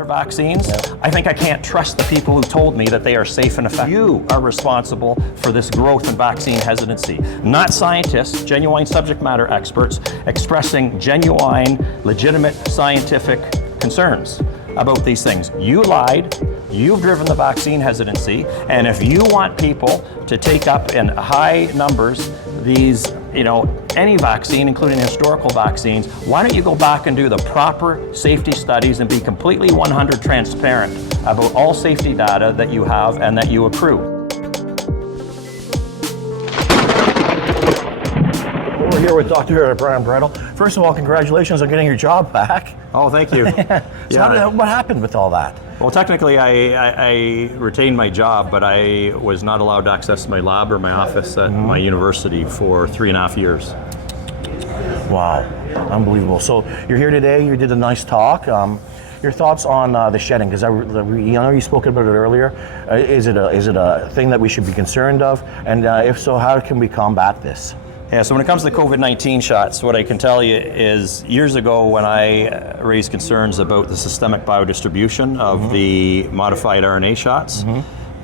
other vaccines, I think I can't trust the people who told me that they are safe and effective. You are responsible for this growth in vaccine hesitancy, not scientists, genuine subject matter experts expressing genuine, legitimate scientific concerns about these things. You lied, you've driven the vaccine hesitancy, and if you want people to take up in high numbers these, any vaccine, including historical vaccines, why don't you go back and do the proper safety studies and be completely 100 transparent about all safety data that you have and that you accrue. We're here with Dr. Byram Bridle. First of all, congratulations on getting your job back. Oh, thank you. What happened with all that? Well, technically, I retained my job, but I was not allowed to access my lab or my office at my university for 3.5 years. Wow, unbelievable. So you're here today, you did a nice talk. Your thoughts on the shedding, because I know you spoke about it earlier. Is it a thing that we should be concerned of? And if so, how can we combat this? Yeah, so when it comes to the COVID-19 shots, what I can tell you is years ago when I raised concerns about the systemic biodistribution of the modified RNA shots,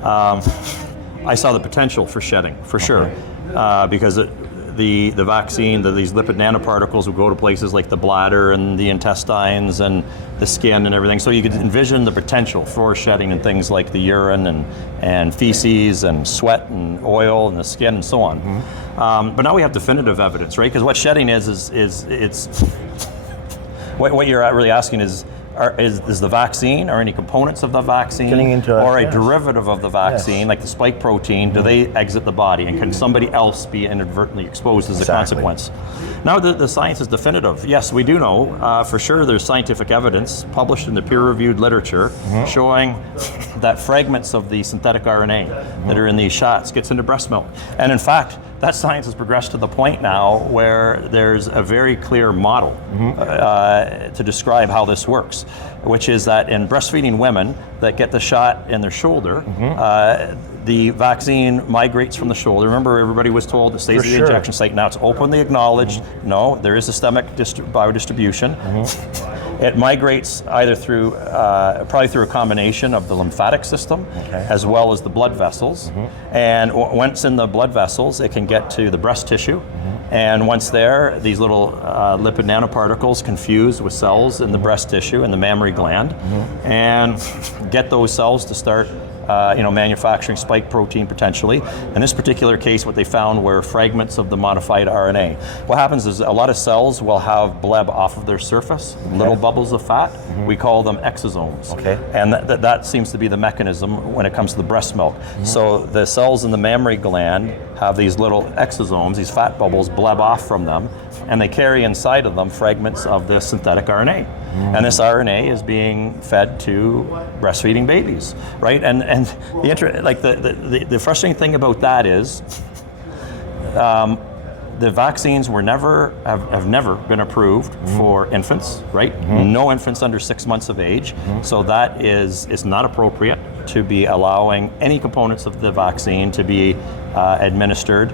I saw the potential for shedding, for sure, because the vaccine, these lipid nanoparticles would go to places like the bladder and the intestines and the skin and everything. So you could envision the potential for shedding in things like the urine and feces and sweat and oil and the skin and so on. But now we have definitive evidence, right? Because what shedding is it's what you're really asking is the vaccine or any components of the vaccine or a derivative of the vaccine, like the spike protein, do they exit the body, and can somebody else be inadvertently exposed as a consequence? Now the science is definitive. Yes, we do know for sure there's scientific evidence published in the peer-reviewed literature showing that fragments of the synthetic RNA that are in these shots gets into breast milk. And in fact, that science has progressed to the point now where there's a very clear model to describe how this works, which is that in breastfeeding women that get the shot in their shoulder, the vaccine migrates from the shoulder. Remember, everybody was told it stays at the injection site. Now it's openly acknowledged, no, there is systemic biodistribution. It migrates either through, probably through a combination of the lymphatic system as well as the blood vessels. And once in the blood vessels, it can get to the breast tissue. And once there, these little lipid nanoparticles confuse with cells in the breast tissue and the mammary gland and get those cells to start manufacturing spike protein potentially. In this particular case, what they found were fragments of the modified RNA. What happens is a lot of cells will have bleb off of their surface, little bubbles of fat. We call them exosomes. And that seems to be the mechanism when it comes to the breast milk. So the cells in the mammary gland have these little exosomes, these fat bubbles bleb off from them, and they carry inside of them fragments of this synthetic RNA. And this RNA is being fed to breastfeeding babies, right? And the frustrating thing about that is the vaccines were have never been approved for infants, right? No infants under 6 months of age. So that is not appropriate to be allowing any components of the vaccine to be administered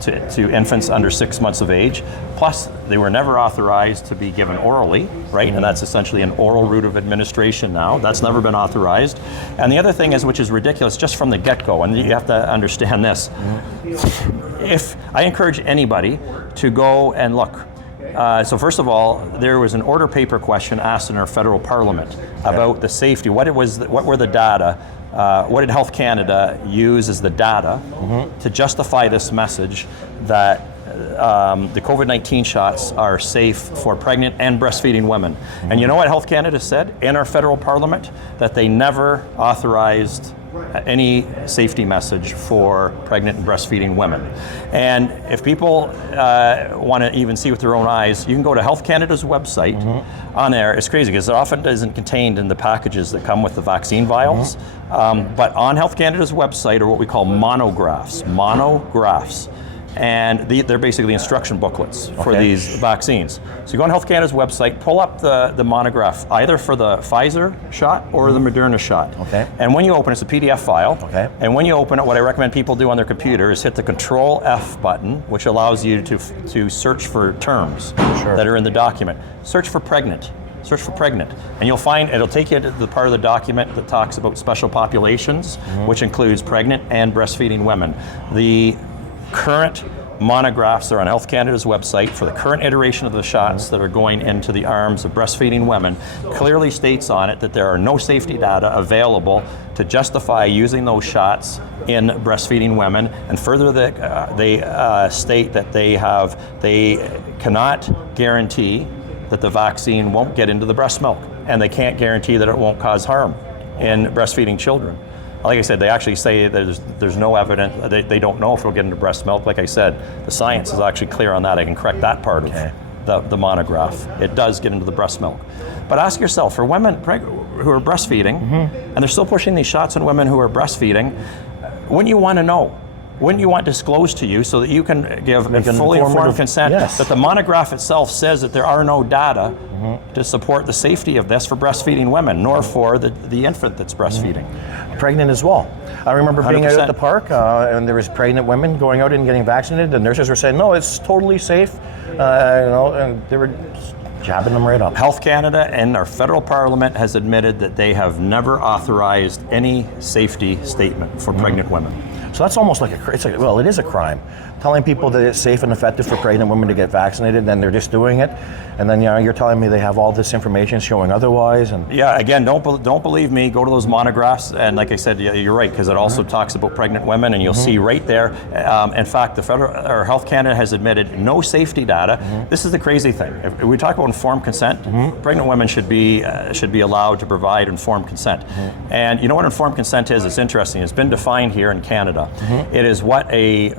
to infants under 6 months of age. Plus, they were never authorized to be given orally, right? And that's essentially an oral route of administration now. That's never been authorized. And the other thing is, which is ridiculous just from the get-go, and you have to understand this, if I encourage anybody to go and look. So first of all, there was an order paper question asked in our federal parliament about the safety. What were the data? What did Health Canada use as the data to justify this message that the COVID-19 shots are safe for pregnant and breastfeeding women? And you know what Health Canada said in our federal parliament? That they never authorized any safety message for pregnant and breastfeeding women. And if people want to even see with their own eyes, you can go to Health Canada's website. On there, it's crazy because it often isn't contained in the packages that come with the vaccine vials. But on Health Canada's website are what we call monographs. And they're basically instruction booklets for these vaccines. So you go on Health Canada's website, pull up the monograph, either for the Pfizer shot or the Moderna shot. And when you open it's a PDF file. And when you open it, what I recommend people do on their computer is hit the Control F button, which allows you to search for terms that are in the document. Search for pregnant. search for pregnant, and you'll find it'll take you to the part of the document that talks about special populations, which includes pregnant and breastfeeding women. The current monographs are on Health Canada's website for the current iteration of the shots that are going into the arms of breastfeeding women. Clearly states on it that there are no safety data available to justify using those shots in breastfeeding women, and further they state that they cannot guarantee that the vaccine won't get into the breast milk, and they can't guarantee that it won't cause harm in breastfeeding children. Like I said, they actually say there's no evidence, they don't know if it'll get into breast milk. Like I said, the science is actually clear on that. I can correct that part of the monograph. It does get into the breast milk. But ask yourself, for women who are breastfeeding, and they're still pushing these shots on women who are breastfeeding, wouldn't you want to know? Wouldn't you want disclosed to you so that you can give fully informed consent that the monograph itself says that there are no data to support the safety of this for breastfeeding women, nor for the infant that's breastfeeding. Pregnant as well. I remember being 100%. out at the park and there was pregnant women going out and getting vaccinated. The nurses were saying, no, it's totally safe, and they were jabbing them right up. Health Canada and our federal parliament has admitted that they have never authorized any safety statement for pregnant women. So that's almost like it is a crime. Telling people that it's safe and effective for pregnant women to get vaccinated, then they're just doing it, and then you're telling me they have all this information showing otherwise. And yeah, again, don't believe me. Go to those monographs, and like I said, you're right, because it also talks about pregnant women, and you'll see right there. In fact, the Health Canada has admitted no safety data. This is the crazy thing. If we talk about informed consent, pregnant women should be allowed to provide informed consent. And you know what informed consent is? It's interesting. It's been defined here in Canada. It is what a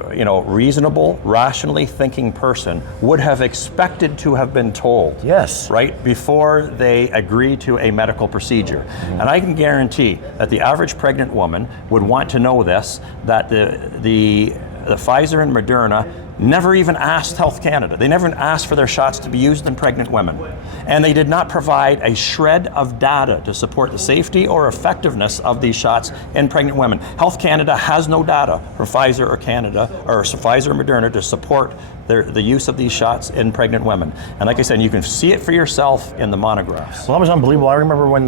reasonable, rationally thinking person would have expected to have been told. Yes. Right before they agree to a medical procedure. And I can guarantee that the average pregnant woman would want to know this, that the Pfizer and Moderna never even asked Health Canada. They never even asked for their shots to be used in pregnant women. And they did not provide a shred of data to support the safety or effectiveness of these shots in pregnant women. Health Canada has no data for Pfizer or Pfizer or Moderna to support the use of these shots in pregnant women. And like I said, you can see it for yourself in the monographs. Well, that was unbelievable. I remember when,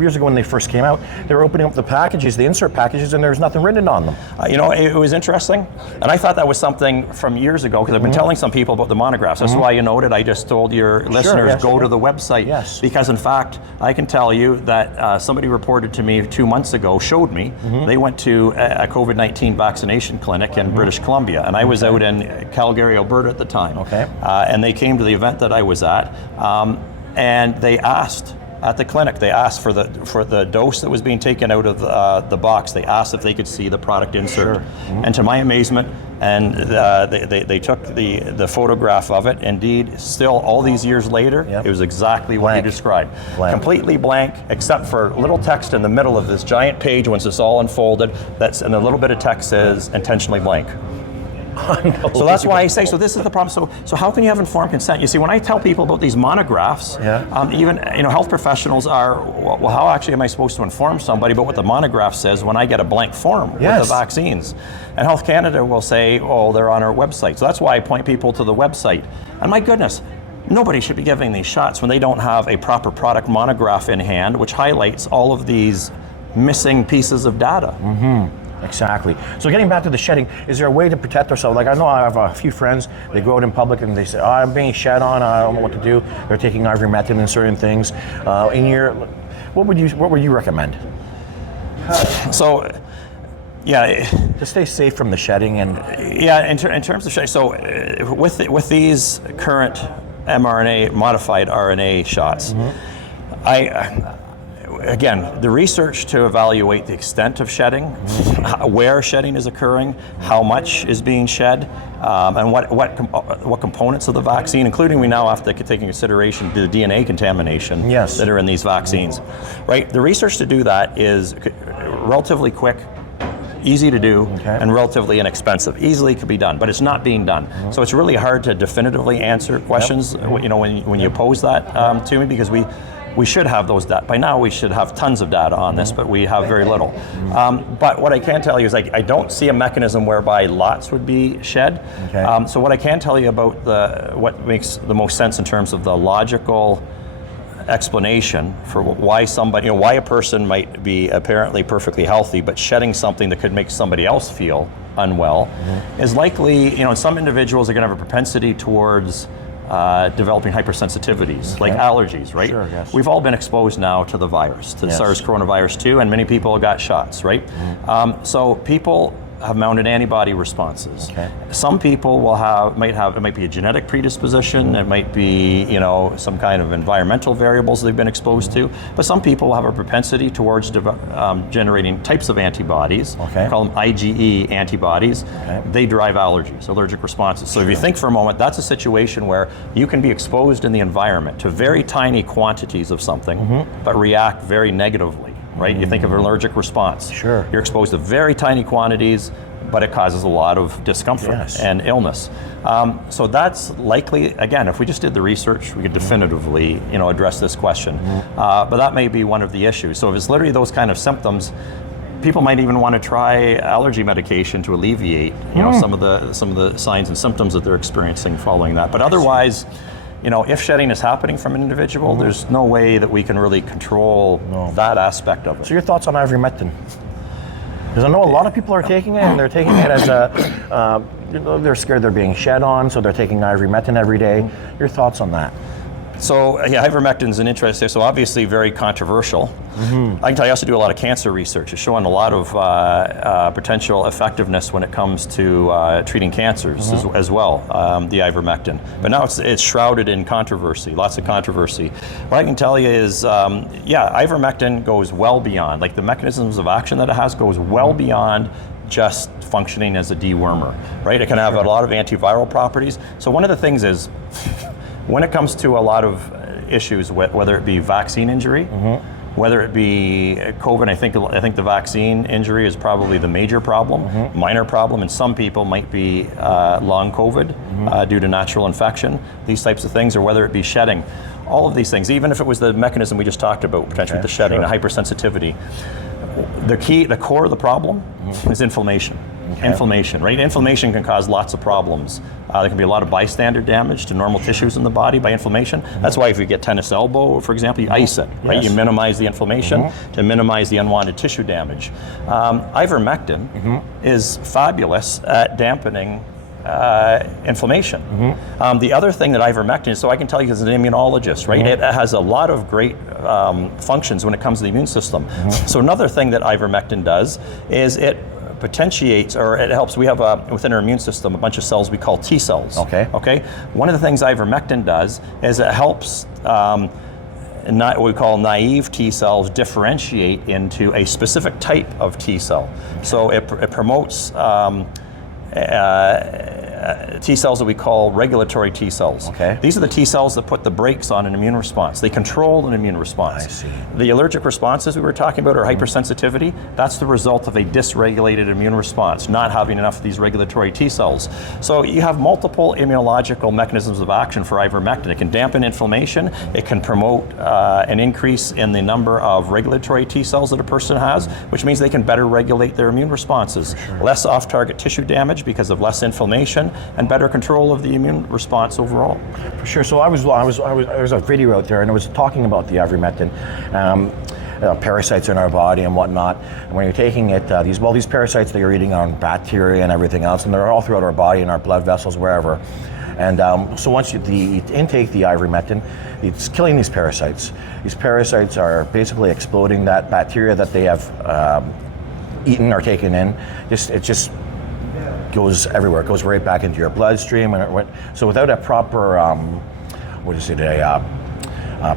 years ago when they first came out, they were opening up the packages, the insert packages, and there was nothing written on them. It was interesting, and I thought that was something from years ago, because I've been telling some people about the monographs. That's why you noted I just told your listeners go to the website. Yes. Because in fact, I can tell you that somebody reported to me 2 months ago, showed me, they went to a COVID-19 vaccination clinic in British Columbia, and I was out in Calgary, Alberta at the time. And they came to the event that I was at, and they asked at the clinic, they asked for the dose that was being taken out of the box. They asked if they could see the product insert. And to my amazement, and they took the photograph of it. Indeed, still all these years later, it was exactly what you described. Completely blank, except for little text in the middle of this giant page once it's all unfolded, and a little bit of text says intentionally blank. So that's why I say, so this is the problem. So how can you have informed consent? You see, when I tell people about these monographs, even health professionals are, well, how actually am I supposed to inform somebody about what the monograph says when I get a blank form with the vaccines? And Health Canada will say, oh, they're on our website. So that's why I point people to the website. And my goodness, nobody should be giving these shots when they don't have a proper product monograph in hand, which highlights all of these missing pieces of data. Exactly. So getting back to the shedding, is there a way to protect ourselves? Like I know I have a few friends, they go out in public and they say, oh, I'm being shed on, I don't know what to do. They're taking ivermectin and certain things. What would you recommend? So, to stay safe from the shedding and... in terms of shedding, so with these current mRNA, modified RNA shots, Again, the research to evaluate the extent of shedding, where shedding is occurring, how much is being shed, and what components of the vaccine, including we now have to take into consideration the DNA contamination that are in these vaccines. Right? The research to do that is relatively quick, easy to do, and relatively inexpensive. Easily could be done, but it's not being done. So it's really hard to definitively answer questions when you pose that to me, because we should have those data. By now we should have tons of data on this, but we have very little. But what I can tell you is I don't see a mechanism whereby lots would be shed. So what I can tell you about what makes the most sense in terms of the logical explanation for why somebody, why a person might be apparently perfectly healthy, but shedding something that could make somebody else feel unwell, is likely, in some individuals are going to have a propensity towards developing hypersensitivities, like allergies, right? Sure, yes. We've all been exposed now to the virus, to the SARS coronavirus 2, and many people got shots, right? So people have mounted antibody responses. Some people it might be a genetic predisposition, it might be, some kind of environmental variables they've been exposed to, but some people will have a propensity towards generating types of antibodies, we call them IgE antibodies. They drive allergies, allergic responses. So if you think for a moment, that's a situation where you can be exposed in the environment to very tiny quantities of something, but react very negatively. Right? You think of an allergic response. Sure. You're exposed to very tiny quantities, but it causes a lot of discomfort and illness. So that's likely, again, if we just did the research, we could definitively, address this question. But that may be one of the issues. So if it's literally those kind of symptoms, people might even want to try allergy medication to alleviate, some of the signs and symptoms that they're experiencing following that. But otherwise, if shedding is happening from an individual, there's no way that we can really control that aspect of it. So your thoughts on ivermectin? Because I know a lot of people are taking it, and they're taking it as they're scared they're being shed on, so they're taking ivermectin every day. Your thoughts on that? So ivermectin is an interesting, so obviously very controversial. I can tell you, I also do a lot of cancer research. It's showing a lot of potential effectiveness when it comes to treating cancers as well, the ivermectin. But now it's shrouded in controversy, lots of controversy. What I can tell you is, ivermectin goes well beyond, like the mechanisms of action that it has goes well beyond just functioning as a dewormer, right? It can have a lot of antiviral properties. So one of the things is, when it comes to a lot of issues, whether it be vaccine injury, whether it be COVID, I think the vaccine injury is probably the major problem. Minor problem in some people might be long COVID due to natural infection, these types of things, or whether it be shedding. All of these things, even if it was the mechanism we just talked about, potentially the shedding, the hypersensitivity, the core of the problem is inflammation. Inflammation, right? Inflammation can cause lots of problems. There can be a lot of bystander damage to normal tissues in the body by inflammation. That's why if you get tennis elbow, for example, you ice it, right? You minimize the inflammation to minimize the unwanted tissue damage. Ivermectin is fabulous at dampening inflammation. The other thing that ivermectin is, so I can tell you as an immunologist, right? It has a lot of great functions when it comes to the immune system. So another thing that ivermectin does is it potentiates, or it helps. We have within our immune system a bunch of cells we call T cells. Okay. One of the things ivermectin does is it helps what we call naive T cells differentiate into a specific type of T cell. So it promotes T cells that we call regulatory T cells. These are the T cells that put the brakes on an immune response. They control an immune response. I see. The allergic responses we were talking about, or hypersensitivity, that's the result of a dysregulated immune response, not having enough of these regulatory T cells. So you have multiple immunological mechanisms of action for ivermectin. It can dampen inflammation, it can promote an increase in the number of regulatory T cells that a person has, which means they can better regulate their immune responses. Less off-target tissue damage because of less inflammation, and better control of the immune response overall. For sure. So there's a video out there, and it was talking about the ivermectin, parasites in our body and whatnot. And when you're taking it, these parasites that you're eating are bacteria and everything else, and they're all throughout our body, in our blood vessels, wherever. And so once you intake the ivermectin, it's killing these parasites. These parasites are basically exploding that bacteria that they have eaten or taken in. It just goes everywhere. It goes right back into your bloodstream, so without a proper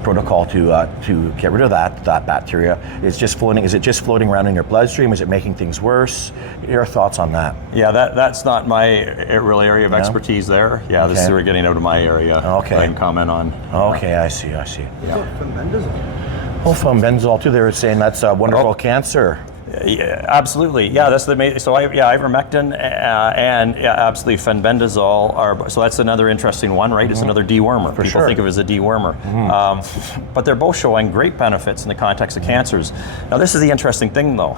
protocol to get rid of that bacteria, it's just floating. Is it just floating around in your bloodstream? Is it making things worse? Your thoughts on that? Yeah, that's not my real area of expertise there. Yeah, this is we're getting out of my area. I can comment on. I see. Yeah. Fenbendazole too. They were saying that's a wonderful cancer. Yeah, absolutely. Yeah, that's the main. So ivermectin and absolutely fenbendazole are. So that's another interesting one, right? It's another dewormer. People think of it as a dewormer, but they're both showing great benefits in the context of cancers. Now, this is the interesting thing, though.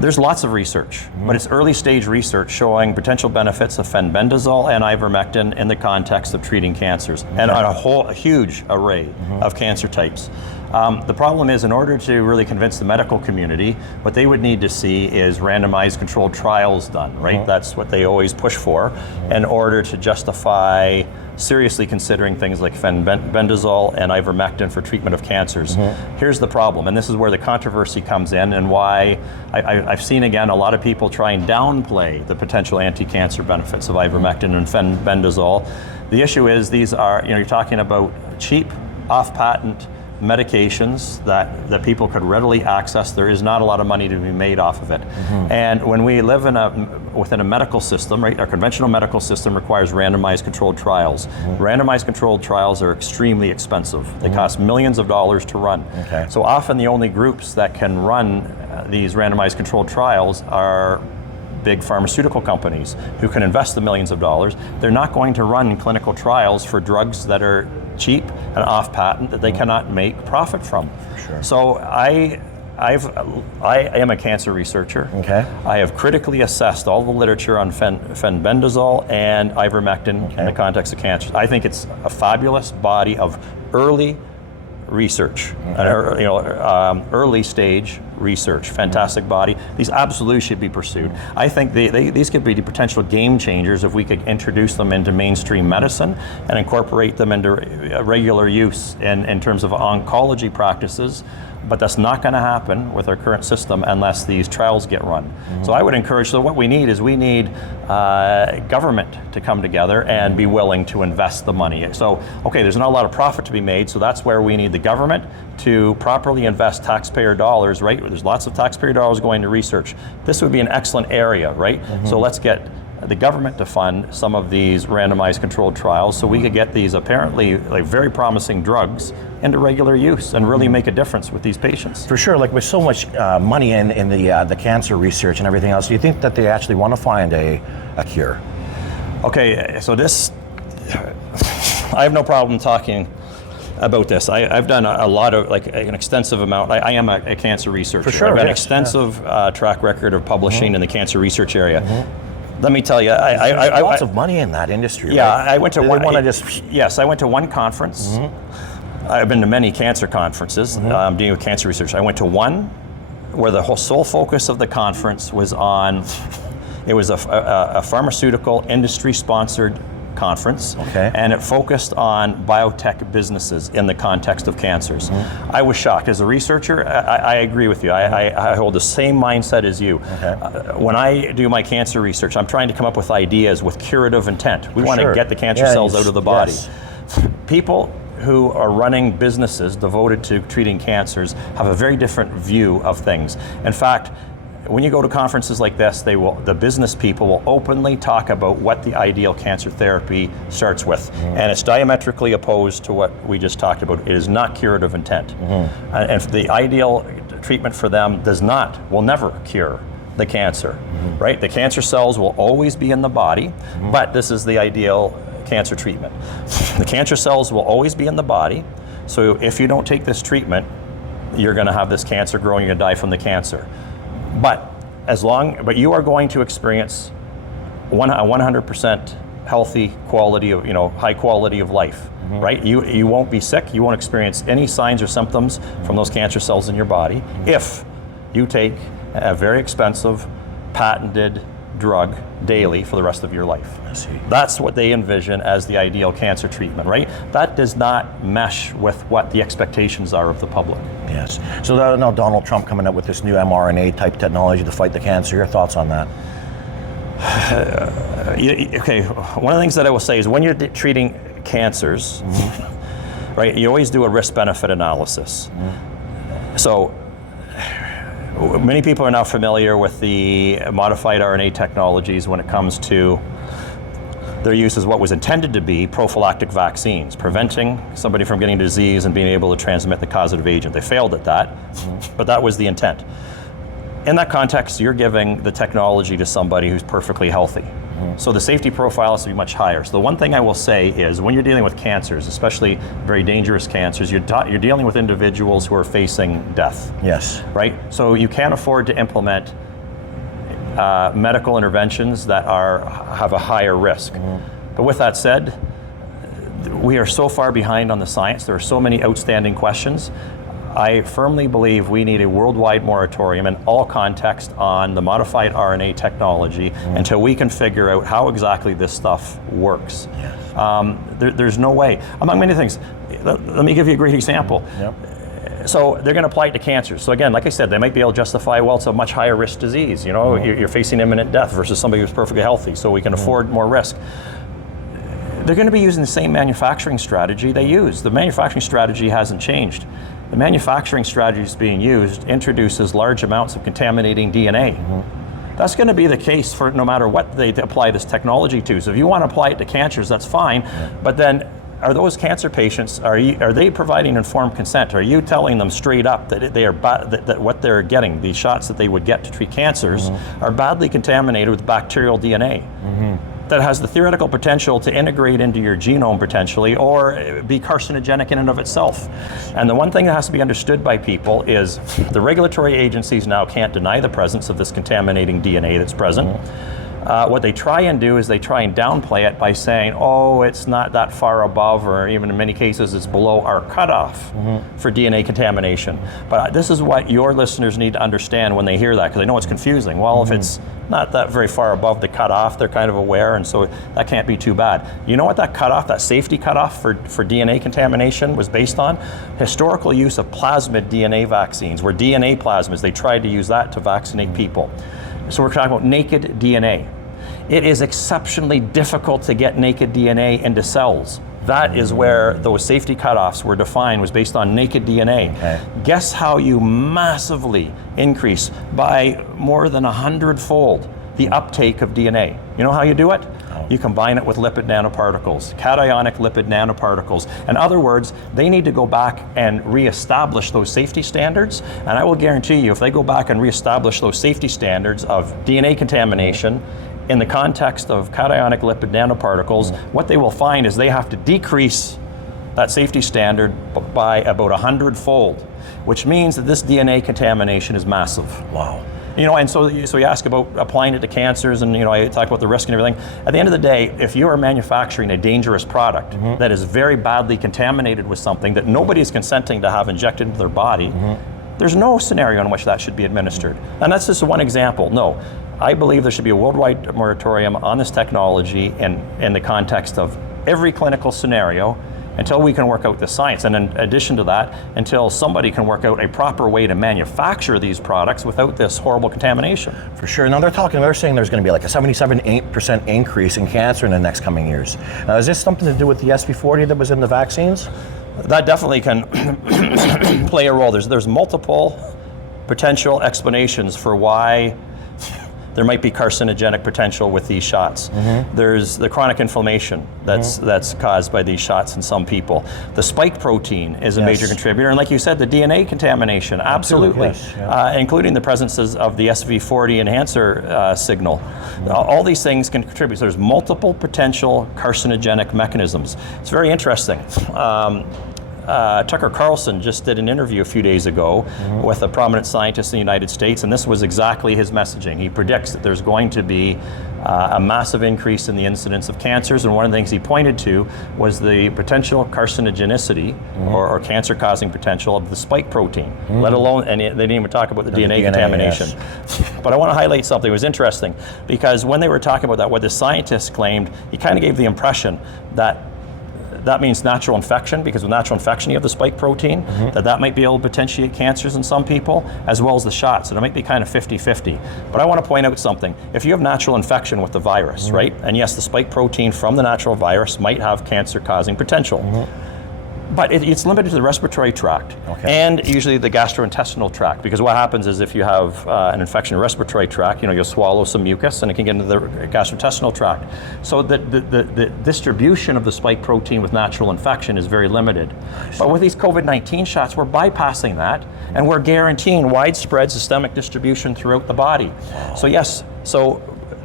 There's lots of research, but it's early stage research showing potential benefits of fenbendazole and ivermectin in the context of treating cancers, and on a huge array of cancer types. The problem is, in order to really convince the medical community, what they would need to see is randomized controlled trials done, right? That's what they always push for in order to justify seriously considering things like fenbendazole and ivermectin for treatment of cancers. Here's the problem, and this is where the controversy comes in, and why I've seen again a lot of people try and downplay the potential anti-cancer benefits of ivermectin and fenbendazole. The issue is these are, you're talking about cheap, off-patent medications that people could readily access. There is not a lot of money to be made off of it. And when we live within a medical system, right, our conventional medical system requires randomized controlled trials. Randomized controlled trials are extremely expensive. They cost millions of dollars to run. So often the only groups that can run these randomized controlled trials are big pharmaceutical companies who can invest the millions of dollars. They're not going to run clinical trials for drugs that are cheap and off patent that they cannot make profit from. So I am a cancer researcher. I have critically assessed all the literature on fenbendazole and ivermectin in the context of cancer. I think it's a fabulous body of early research, early stage research, fantastic body. These absolutely should be pursued. I think these could be the potential game changers if we could introduce them into mainstream medicine and incorporate them into regular use in terms of oncology practices. But that's not going to happen with our current system unless these trials get run. So I would encourage, so what we need government to come together and be willing to invest the money. So, okay, there's not a lot of profit to be made, so that's where we need the government to properly invest taxpayer dollars, right? There's lots of taxpayer dollars going to research. This would be an excellent area, right? So let's get the government to fund some of these randomized controlled trials so we could get these apparently like very promising drugs into regular use and really make a difference with these patients. For sure, like with so much money in the cancer research and everything else, do you think that they actually want to find a cure? Okay, so I have no problem talking about this. I've done a lot of, like an extensive amount. I am a cancer researcher. For sure, I've got an extensive track record of publishing in the cancer research area. Let me tell you, I lots of money in that industry. Yeah, right? I went to one. Yes, I went to one conference. I've been to many cancer conferences dealing with cancer research. I went to one where the whole sole focus of the conference was on. It was a pharmaceutical industry-sponsored conference, and it focused on biotech businesses in the context of cancers. I was shocked. As a researcher, I agree with you. I hold the same mindset as you. When I do my cancer research, I'm trying to come up with ideas with curative intent. We want to get the cancer cells out of the body. People who are running businesses devoted to treating cancers have a very different view of things. In fact, when you go to conferences like this, the business people will openly talk about what the ideal cancer therapy starts with. And it's diametrically opposed to what we just talked about. It is not curative intent. And the ideal treatment for them will never cure the cancer, right? The cancer cells will always be in the body, but this is the ideal cancer treatment. The cancer cells will always be in the body, so if you don't take this treatment, you're gonna have this cancer growing, you're gonna die from the cancer. But you are going to experience a 100% healthy quality of, high quality of life, right? You won't be sick, you won't experience any signs or symptoms from those cancer cells in your body if you take a very expensive, patented drug daily for the rest of your life. I see. That's what they envision as the ideal cancer treatment, right? That does not mesh with what the expectations are of the public. Yes. So now Donald Trump coming up with this new mRNA type technology to fight the cancer. Your thoughts on that? Okay, one of the things that I will say is when you're treating cancers, right, you always do a risk-benefit analysis. So many people are now familiar with the modified RNA technologies when it comes to their use as what was intended to be prophylactic vaccines, preventing somebody from getting disease and being able to transmit the causative agent. They failed at that, but that was the intent. In that context, you're giving the technology to somebody who's perfectly healthy. So the safety profile has to be much higher. So the one thing I will say is when you're dealing with cancers, especially very dangerous cancers, you're dealing with individuals who are facing death. Yes. Right? So you can't afford to implement medical interventions that have a higher risk. But with that said, we are so far behind on the science. There are so many outstanding questions. I firmly believe we need a worldwide moratorium in all context on the modified RNA technology until we can figure out how exactly this stuff works. Yes. There's no way. Among many things, let me give you a great example. Yep. So they're going to apply it to cancer. So again, like I said, they might be able to justify, well, it's a much higher risk disease. You know, you're facing imminent death versus somebody who's perfectly healthy, so we can afford more risk. They're going to be using the same manufacturing strategy they use. The manufacturing strategy hasn't changed. The manufacturing strategy being used introduces large amounts of contaminating DNA. That's going to be the case for no matter what they apply this technology to. So if you want to apply it to cancers, that's fine. But then, are those cancer patients, are they providing informed consent? Are you telling them straight up that that what they're getting, the shots that they would get to treat cancers, are badly contaminated with bacterial DNA? That has the theoretical potential to integrate into your genome potentially, or be carcinogenic in and of itself. And the one thing that has to be understood by people is the regulatory agencies now can't deny the presence of this contaminating DNA that's present. What they try and do is they try and downplay it by saying, oh, it's not that far above, or even in many cases it's below our cutoff for DNA contamination. But this is what your listeners need to understand when they hear that, because they know it's confusing. Well, if it's not that very far above the cutoff, they're kind of aware, and so that can't be too bad. You know what that cutoff, that safety cutoff for DNA contamination was based on? Historical use of plasmid DNA vaccines, where DNA plasmids, they tried to use that to vaccinate people. So we're talking about naked DNA. It is exceptionally difficult to get naked DNA into cells. That is where those safety cutoffs were defined, was based on naked DNA. Okay. Guess how you massively increase by more than 100-fold the uptake of DNA? You know how you do it? You combine it with lipid nanoparticles, cationic lipid nanoparticles. In other words, they need to go back and reestablish those safety standards. And I will guarantee you, if they go back and reestablish those safety standards of DNA contamination in the context of cationic lipid nanoparticles, what they will find is they have to decrease that safety standard by about 100-fold, which means that this DNA contamination is massive. Wow. You know, and so you ask about applying it to cancers, and you know, I talk about the risk and everything. At the end of the day, if you are manufacturing a dangerous product that is very badly contaminated with something that nobody is consenting to have injected into their body, there's no scenario in which that should be administered. And that's just one example. No, I believe there should be a worldwide moratorium on this technology in the context of every clinical scenario, until we can work out the science. And in addition to that, until somebody can work out a proper way to manufacture these products without this horrible contamination. For sure. Now they're saying there's going to be like a 77% increase in cancer in the next coming years. Now, is this something to do with the SV40 that was in the vaccines? That definitely can play a role. There's multiple potential explanations for why there might be carcinogenic potential with these shots. There's the chronic inflammation that's caused by these shots in some people. The spike protein is a major contributor, and like you said, the DNA contamination, absolutely. Including the presence of the SV40 enhancer signal. All these things can contribute. So there's multiple potential carcinogenic mechanisms. It's very interesting. Tucker Carlson just did an interview a few days ago with a prominent scientist in the United States, and this was exactly his messaging. He predicts that there's going to be a massive increase in the incidence of cancers, and one of the things he pointed to was the potential carcinogenicity or cancer-causing potential of the spike protein, let alone, and they didn't even talk about the DNA contamination. But I want to highlight something. It was interesting, because when they were talking about that, what the scientists claimed, he kind of gave the impression that means natural infection, because with natural infection you have the spike protein, that might be able to potentiate cancers in some people, as well as the shots. So it might be kind of 50-50. But I want to point out something. If you have natural infection with the virus, right, and yes, the spike protein from the natural virus might have cancer-causing potential. But it's limited to the respiratory tract and usually the gastrointestinal tract, because what happens is if you have an infection in the respiratory tract, you'll swallow some mucus and it can get into the gastrointestinal tract. So the distribution of the spike protein with natural infection is very limited. But with these COVID-19 shots, we're bypassing that, and we're guaranteeing widespread systemic distribution throughout the body. So yes,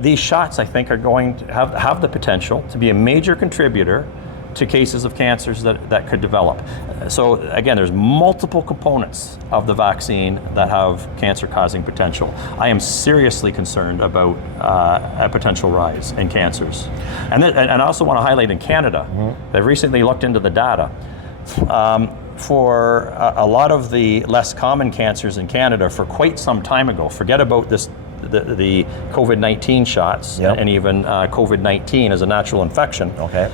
these shots, I think, are going to have the potential to be a major contributor to cases of cancers that could develop. So again, there's multiple components of the vaccine that have cancer-causing potential. I am seriously concerned about a potential rise in cancers. And I also want to highlight in Canada, they've recently looked into the data. For a lot of the less common cancers in Canada for quite some time ago, forget about the COVID-19 shots and even COVID-19 as a natural infection. Okay.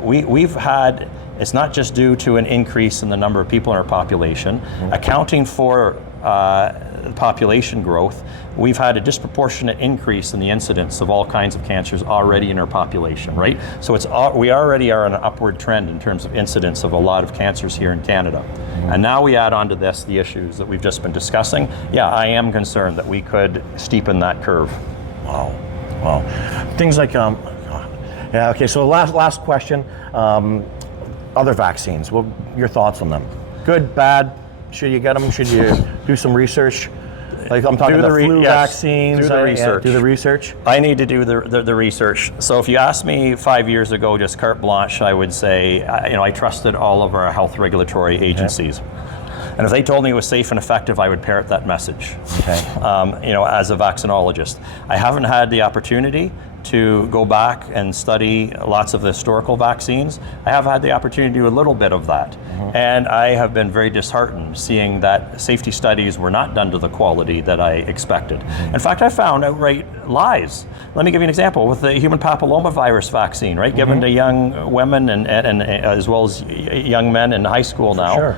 We've had, it's not just due to an increase in the number of people in our population, accounting for population growth, we've had a disproportionate increase in the incidence of all kinds of cancers already in our population, right? So we already are on an upward trend in terms of incidence of a lot of cancers here in Canada. And now we add on to this the issues that we've just been discussing. Yeah, I am concerned that we could steepen that curve. Wow. Things like, yeah, okay, so last question. Other vaccines, what your thoughts on them? Good, bad? Should you get them? Should you do some research? Like I'm talking the flu vaccines. Do the research. Do the research. I need to do the research. So if you asked me 5 years ago, just carte blanche, I would say, I trusted all of our health regulatory agencies. And if they told me it was safe and effective, I would parrot that message. Okay. As a vaccinologist, I haven't had the opportunity to go back and study lots of the historical vaccines. I have had the opportunity to do a little bit of that. And I have been very disheartened seeing that safety studies were not done to the quality that I expected. In fact, I found outright lies. Let me give you an example with the human papillomavirus vaccine, right? Given to young women and as well as young men in high school now. Sure.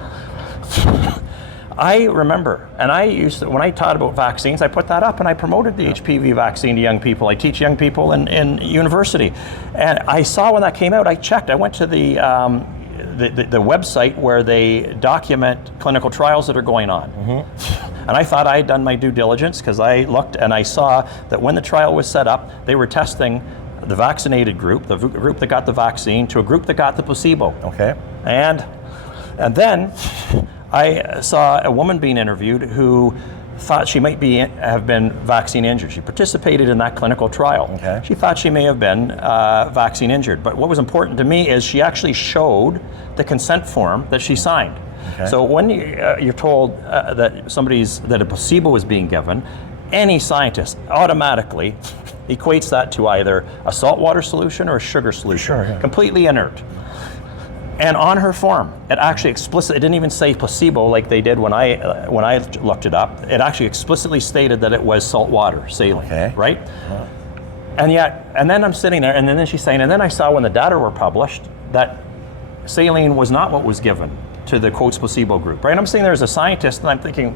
I remember, and I used to, when I taught about vaccines, I put that up and I promoted the HPV vaccine to young people. I teach young people in university. And I saw when that came out, I checked. I went to the website where they document clinical trials that are going on. And I thought I had done my due diligence because I looked and I saw that when the trial was set up, they were testing the vaccinated group, the group that got the vaccine, to a group that got the placebo. Okay. And then I saw a woman being interviewed who thought she might have been vaccine injured. She participated in that clinical trial. Okay. She thought she may have been vaccine injured. But what was important to me is she actually showed the consent form that she signed. Okay. So when you're told that a placebo is being given, any scientist automatically equates that to either a saltwater solution or a sugar solution. Sure, yeah. Completely inert. And on her form, it actually it didn't even say placebo like they did when I looked it up. It actually explicitly stated that it was saltwater saline, right? Yeah. And then I'm sitting there, and then she's saying, and then I saw when the data were published that saline was not what was given to the quotes placebo group, right? And I'm sitting there as a scientist, and I'm thinking,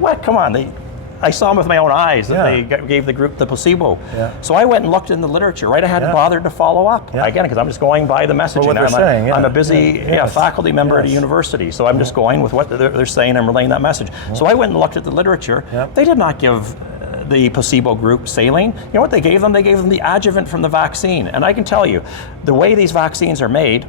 what? Come on, I saw them with my own eyes that they gave the group the placebo. Yeah. So I went and looked in the literature, right? I hadn't bothered to follow up, again, because I'm just going by the messaging. What they're saying, I'm a busy faculty member at a university, so I'm just going with what they're saying and relaying that message. So I went and looked at the literature. They did not give the placebo group saline. You know what they gave them? They gave them the adjuvant from the vaccine. And I can tell you, the way these vaccines are made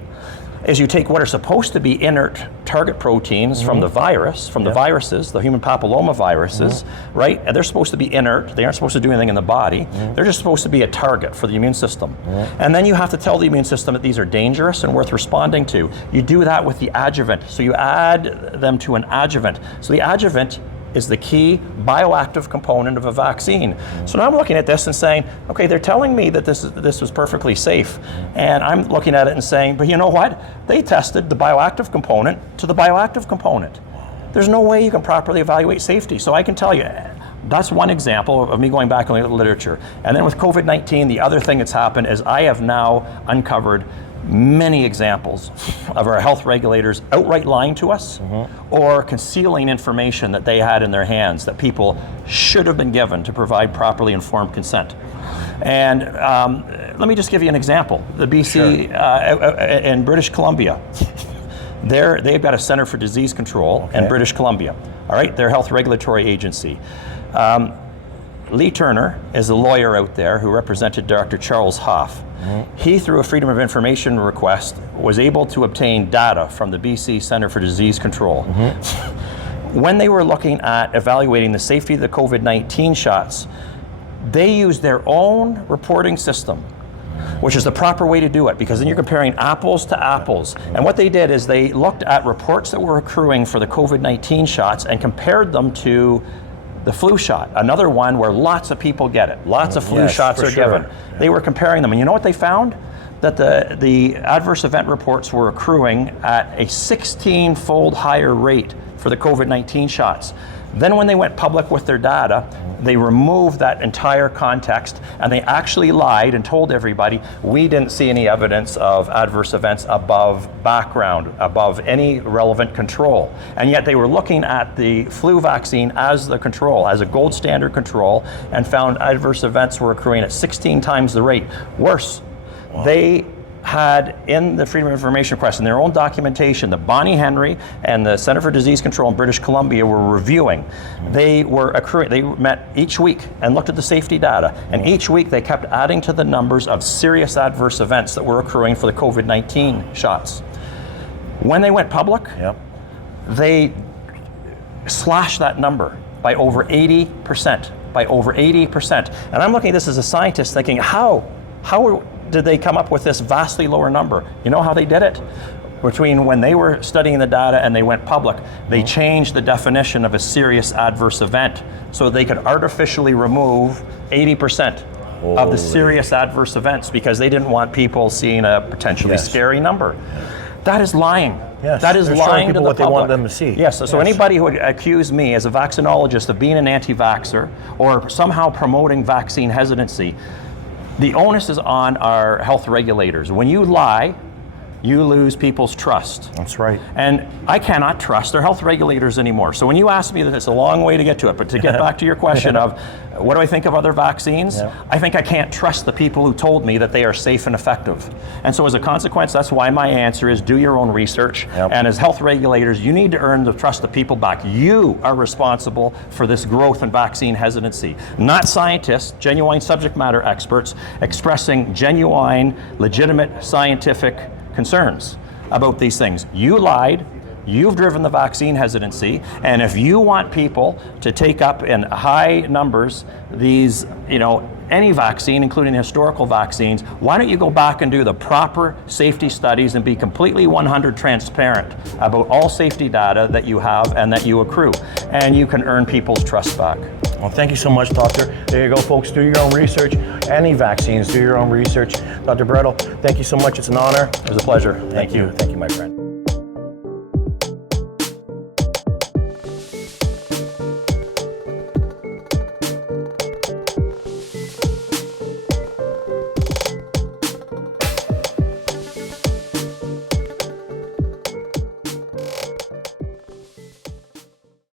is you take what are supposed to be inert target proteins from the virus, from the viruses, the human papilloma viruses, right? And they're supposed to be inert. They aren't supposed to do anything in the body. They're just supposed to be a target for the immune system. And then you have to tell the immune system that these are dangerous and worth responding to. You do that with the adjuvant. So you add them to an adjuvant. So the adjuvant is the key bioactive component of a vaccine. So now I'm looking at this and saying, okay, they're telling me that this was perfectly safe. And I'm looking at it and saying, but you know what? They tested the bioactive component to the bioactive component. There's no way you can properly evaluate safety. So I can tell you, that's one example of me going back and looking at the literature. And then with COVID-19, the other thing that's happened is I have now uncovered many examples of our health regulators outright lying to us or concealing information that they had in their hands that people should have been given to provide properly informed consent. And let me just give you an example. The BC in British Columbia, they've got a Center for Disease Control in British Columbia, all right, their health regulatory agency. Lee Turner is a lawyer out there who represented Dr. Charles Hoff. He, through a Freedom of Information request, was able to obtain data from the BC Center for Disease Control. When they were looking at evaluating the safety of the COVID-19 shots, they used their own reporting system which is the proper way to do it, because then you're comparing apples to apples. And what they did is they looked at reports that were accruing for the COVID-19 shots and compared them to the flu shot, another one where lots of people get it. Lots of flu shots are given. They were comparing them, and you know what they found? That the adverse event reports were accruing at a 16-fold higher rate for the COVID-19 shots. Then when they went public with their data, they removed that entire context, and they actually lied and told everybody, we didn't see any evidence of adverse events above background, above any relevant control. And yet they were looking at the flu vaccine as the control, as a gold standard control, and found adverse events were accruing at 16 times the rate. Worse, they had in the Freedom of Information request, in their own documentation, the Bonnie Henry and the Center for Disease Control in British Columbia were reviewing. They were accruing, they met each week and looked at the safety data, and each week they kept adding to the numbers of serious adverse events that were accruing for the COVID-19 shots. When they went public, they slashed that number by over 80%, by over 80%. And I'm looking at this as a scientist thinking, how did they come up with this vastly lower number? You know how they did it? Between when they were studying the data and they went public, they changed the definition of a serious adverse event so they could artificially remove 80% of the serious adverse events because they didn't want people seeing a potentially scary number. That is lying. That is lying to the what public. they want them to see. Yes, so anybody who would accuse me as a vaccinologist of being an anti-vaxxer or somehow promoting vaccine hesitancy, the onus is on our health regulators. When you lie, you lose people's trust. That's right. And I cannot trust our health regulators anymore. So when you ask me, that it's a long way to get to it, but to get back to your question of what do I think of other vaccines? I think I can't trust the people who told me that they are safe and effective. And so as a consequence, that's why my answer is do your own research. And as health regulators, you need to earn the trust of people back. You are responsible for this growth in vaccine hesitancy, not scientists, genuine subject matter experts expressing genuine, legitimate scientific concerns about these things. You lied, you've driven the vaccine hesitancy, and if you want people to take up in high numbers these, any vaccine, including historical vaccines, why don't you go back and do the proper safety studies and be completely 100 transparent about all safety data that you have and that you accrue, and you can earn people's trust back. Well, thank you so much, Doctor. There you go, folks. Do your own research. Any vaccines, do your own research. Dr. Bridle, thank you so much. It's an honor. It was a pleasure. Thank you. Thank you, my friend.